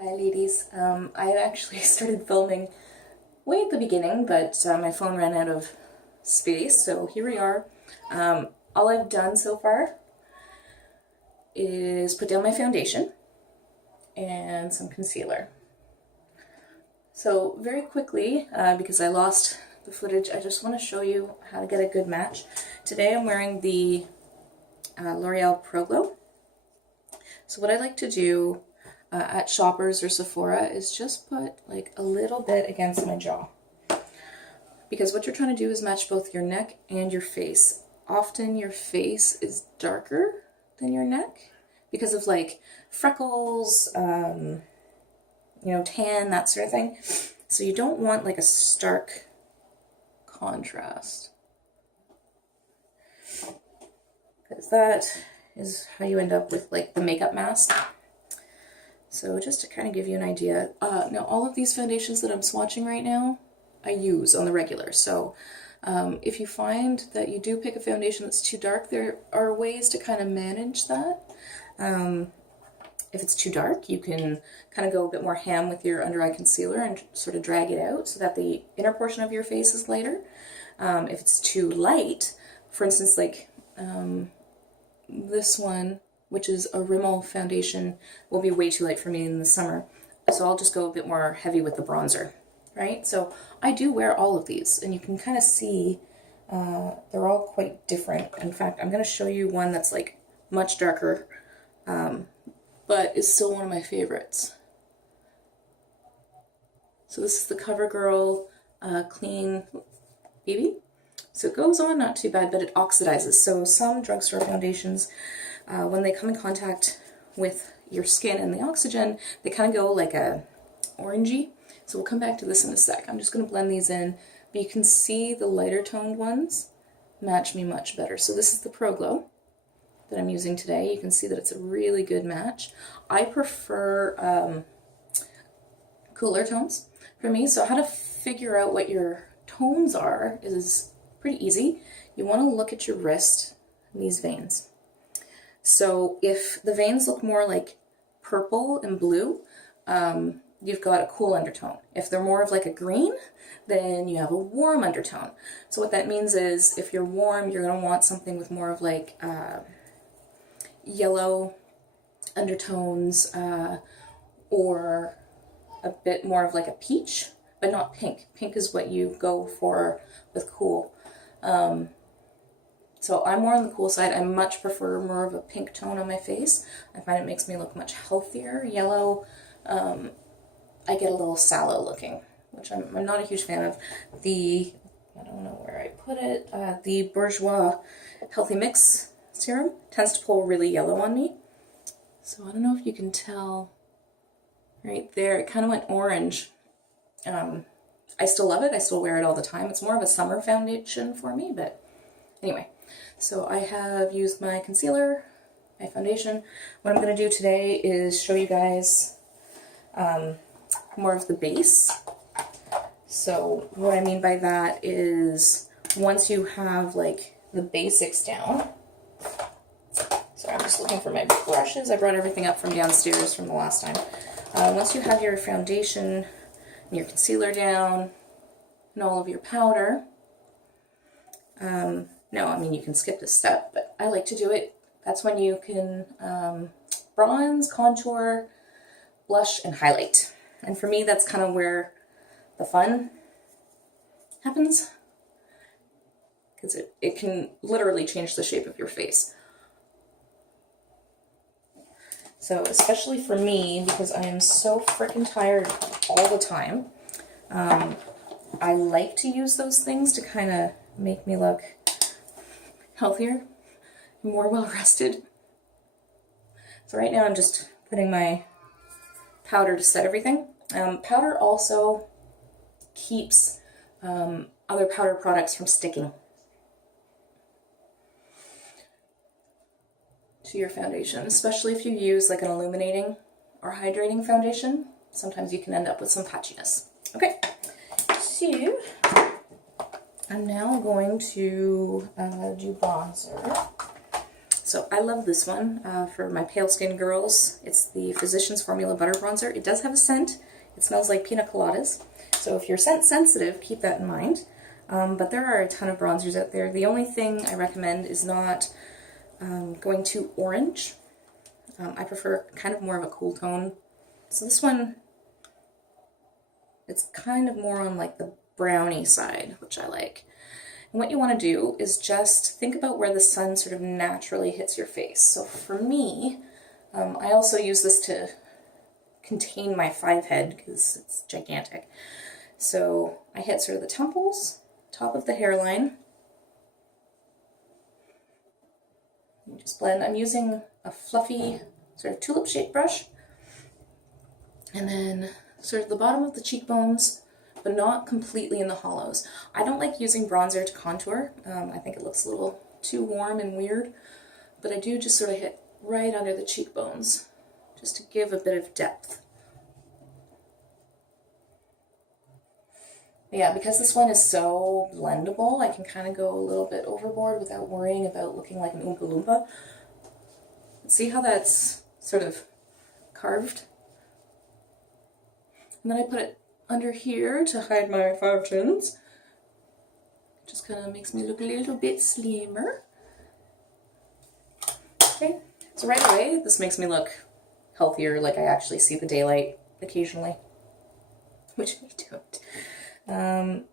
Hi ladies. I had actually started filming way at the beginning, but my phone ran out of space, so here we are. All I've done so far is put down my foundation and some concealer. So very quickly, because I lost the footage, I just want to show you how to get a good match. Today I'm wearing the L'Oreal Pro Glow. So what I like to do at Shoppers or Sephora is just put like a little bit against my jaw. Because what you're trying to do is match both your neck and your face. Often your face is darker than your neck because of like freckles, tan, that sort of thing. So you don't want like a stark contrast. Because that is how you end up with like the makeup mask. So just to kind of give you an idea, now all of these foundations that I'm swatching right now, I use on the regular. So if you find that you do pick a foundation that's too dark, there are ways to kind of manage that. If it's too dark, you can kind of go a bit more ham with your under eye concealer and sort of drag it out so that the inner portion of your face is lighter. If it's too light, for instance, like this one, which is a Rimmel foundation, will be way too light for me in the summer. So I'll just go a bit more heavy with the bronzer, right? So I do wear all of these, and you can kind of see they're all quite different. In fact, I'm going to show you one that's like much darker, but is still one of my favorites. So this is the CoverGirl Clean BB. So it goes on not too bad, but it oxidizes. So some drugstore foundations, when they come in contact with your skin and the oxygen, they kind of go like a orangey. So we'll come back to this in a sec. I'm just going to blend these in, but you can see the lighter toned ones match me much better. So this is the Pro Glow that I'm using today. You can see that it's a really good match. I prefer cooler tones for me. So how to figure out what your tones are is pretty easy. You want to look at your wrist and these veins. So if the veins look more like purple and blue, you've got a cool undertone. If they're more of like a green, then you have a warm undertone. So what that means is if you're warm, you're going to want something with more of like yellow undertones or a bit more of like a peach, but not pink. Pink is what you go for with cool. So I'm more on the cool side. I much prefer more of a pink tone on my face. I find it makes me look much healthier. Yellow, I get a little sallow looking, which I'm not a huge fan of. I don't know where I put it, the Bourjois Healthy Mix serum tends to pull really yellow on me. So I don't know if you can tell right there, it kind of went orange. I still love it. I still wear it all the time. It's more of a summer foundation for me, but anyway. So I have used my concealer, my foundation. What I'm going to do today is show you guys more of the base. So what I mean by that is once you have like the basics down, sorry, I'm just looking for my brushes. I brought everything up from downstairs from the last time. Once you have your foundation and your concealer down and all of your powder, no, I mean you can skip this step, but I like to do it. That's when you can bronze, contour, blush, and highlight. And for me, that's kind of where the fun happens, because it can literally change the shape of your face. So especially for me, because I am so freaking tired all the time, I like to use those things to kind of make me look healthier, more well-rested. So right now I'm just putting my powder to set everything. Powder also keeps other powder products from sticking to your foundation, especially if you use like an illuminating or hydrating foundation. Sometimes you can end up with some patchiness. Okay, so I'm now going to do bronzer. So I love this one for my pale skin girls. It's the Physicians Formula Butter Bronzer. It does have a scent. It smells like pina coladas. So if you're scent sensitive, keep that in mind. But there are a ton of bronzers out there. The only thing I recommend is not going too orange. I prefer kind of more of a cool tone. So this one, it's kind of more on like the brownie side, which I like. And what you want to do is just think about where the sun sort of naturally hits your face. So for me, I also use this to contain my 5 head because it's gigantic. So I hit sort of the temples, top of the hairline. You just blend. I'm using a fluffy sort of tulip shaped brush. And then sort of the bottom of the cheekbones, but not completely in the hollows. I don't like using bronzer to contour. I think it looks a little too warm and weird, but I do just sort of hit right under the cheekbones just to give a bit of depth. But yeah, because this one is so blendable, I can kind of go a little bit overboard without worrying about looking like an Oompa Loompa. See how that's sort of carved? And then I put it under here to hide my 5 chins. Just kind of makes me look a little bit slimmer. Okay, so right away, this makes me look healthier, like I actually see the daylight occasionally, which I don't.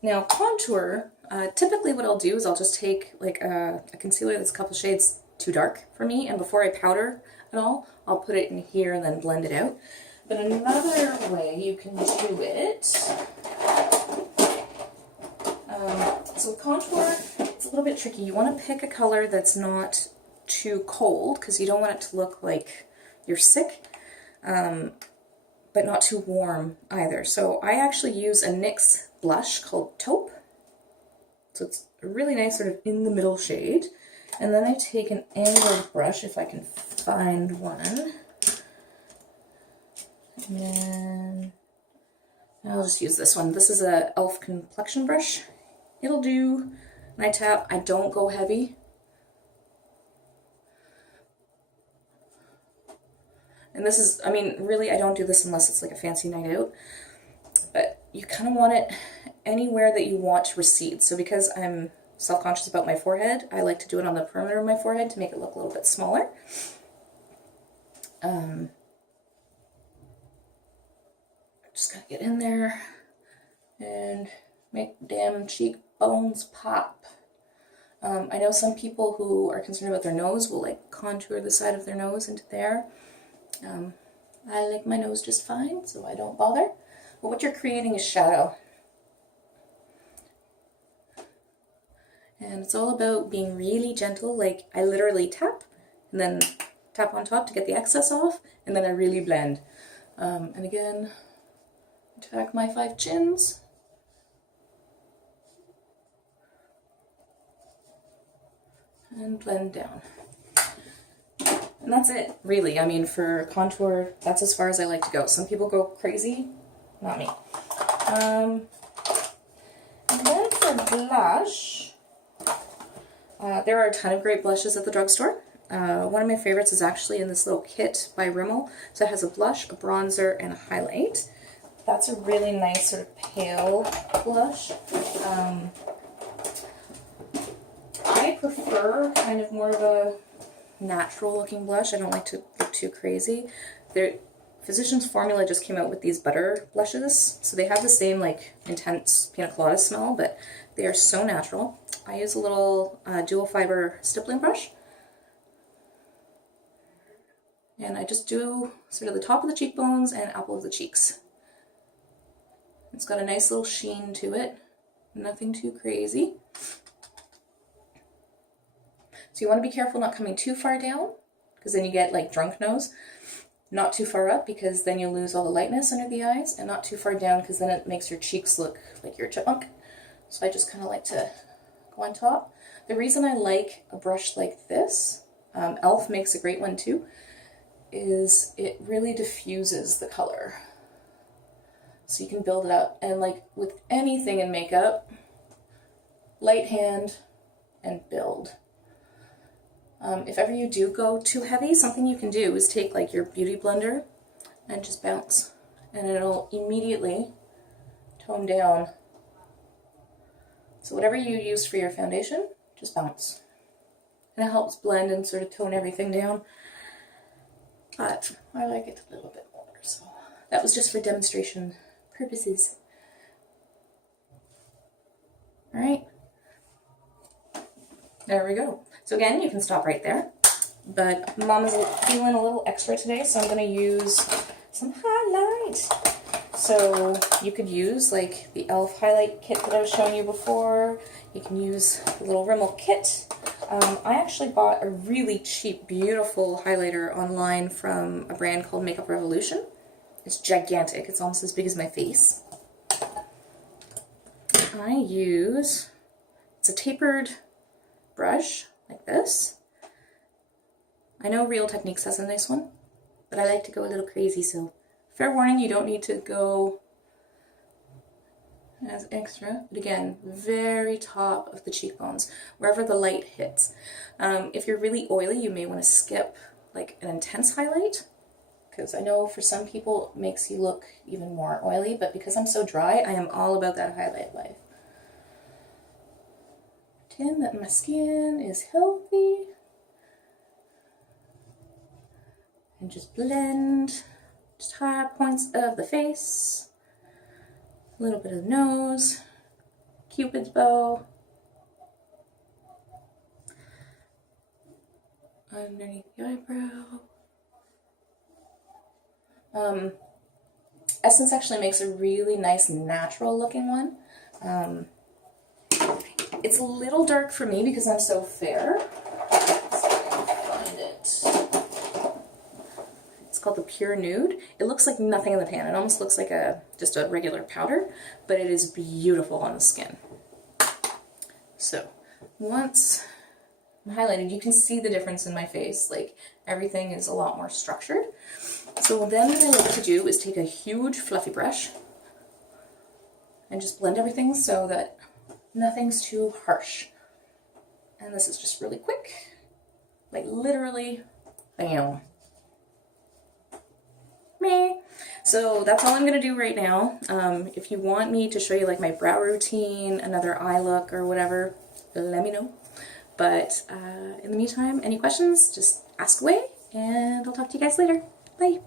Now contour, typically what I'll do is I'll just take like a concealer that's a couple shades too dark for me, and before I powder at all, I'll put it in here and then blend it out. But another way you can do it, so contour, it's a little bit tricky. You want to pick a color that's not too cold because you don't want it to look like you're sick, but not too warm either. So I actually use a NYX blush called Taupe. So it's a really nice sort of in the middle shade. And then I take an angled brush, if I can find one. And then I'll just use this one. This is a e.l.f. complexion brush. It'll do. And I tap. I don't go heavy. And this is, I mean, really, I don't do this unless it's like a fancy night out. But you kind of want it anywhere that you want to recede. So because I'm self-conscious about my forehead, I like to do it on the perimeter of my forehead to make it look a little bit smaller. Just gotta get in there and make damn cheekbones pop. I know some people who are concerned about their nose will like contour the side of their nose into there. I like my nose just fine, so I don't bother. But what you're creating is shadow. And it's all about being really gentle. Like I literally tap and then tap on top to get the excess off, and then I really blend. And again, attack my 5 chins. And blend down. And that's it, really. I mean, for contour, that's as far as I like to go. Some people go crazy, not me. And then for blush, there are a ton of great blushes at the drugstore. One of my favorites is actually in this little kit by Rimmel. So it has a blush, a bronzer, and a highlight. That's a really nice sort of pale blush. I prefer kind of more of a natural looking blush. I don't like to look too crazy. Physicians Formula just came out with these butter blushes. So they have the same like intense pina colada smell, but they are so natural. I use a little dual fiber stippling brush. And I just do sort of the top of the cheekbones and apple of the cheeks. It's got a nice little sheen to it. Nothing too crazy. So you want to be careful not coming too far down, because then you get like drunk nose. Not too far up, because then you'll lose all the lightness under the eyes, and not too far down, because then it makes your cheeks look like you're a chipmunk. So I just kind of like to go on top. The reason I like a brush like this, e.l.f. makes a great one too, is it really diffuses the color. So you can build it up, and like with anything in makeup, light hand and build. If ever you do go too heavy, something you can do is take like your beauty blender and just bounce, and it'll immediately tone down. So whatever you use for your foundation, just bounce. And it helps blend and sort of tone everything down. But I like it a little bit more, so that was just for demonstration purposes. All right. There we go. So again, you can stop right there. But Mom is feeling a little extra today, so I'm going to use some highlight. So you could use like the e.l.f. highlight kit that I was showing you before. You can use the little Rimmel kit. I actually bought a really cheap, beautiful highlighter online from a brand called Makeup Revolution. It's gigantic. It's almost as big as my face. It's a tapered brush like this. I know Real Techniques has a nice one, but I like to go a little crazy, so fair warning, you don't need to go as extra, but again, very top of the cheekbones, wherever the light hits. If you're really oily, you may want to skip like an intense highlight, because I know for some people it makes you look even more oily, but because I'm so dry, I am all about that highlight life. Pretend that my skin is healthy. And just blend, just high points of the face, a little bit of the nose, Cupid's bow, underneath the eyebrow. Essence actually makes a really nice natural looking one. It's a little dark for me because I'm so fair. Let's see if I can find it. It's called the Pure Nude. It looks like nothing in the pan. It almost looks like just a regular powder, but it is beautiful on the skin. So once I'm highlighted, you can see the difference in my face. Like everything is a lot more structured. So then what I like to do is take a huge fluffy brush and just blend everything so that nothing's too harsh. And this is just really quick, like literally, bam. Me. So that's all I'm going to do right now. If you want me to show you like my brow routine, another eye look or whatever, let me know. But in the meantime, any questions, just ask away and I'll talk to you guys later. Bye.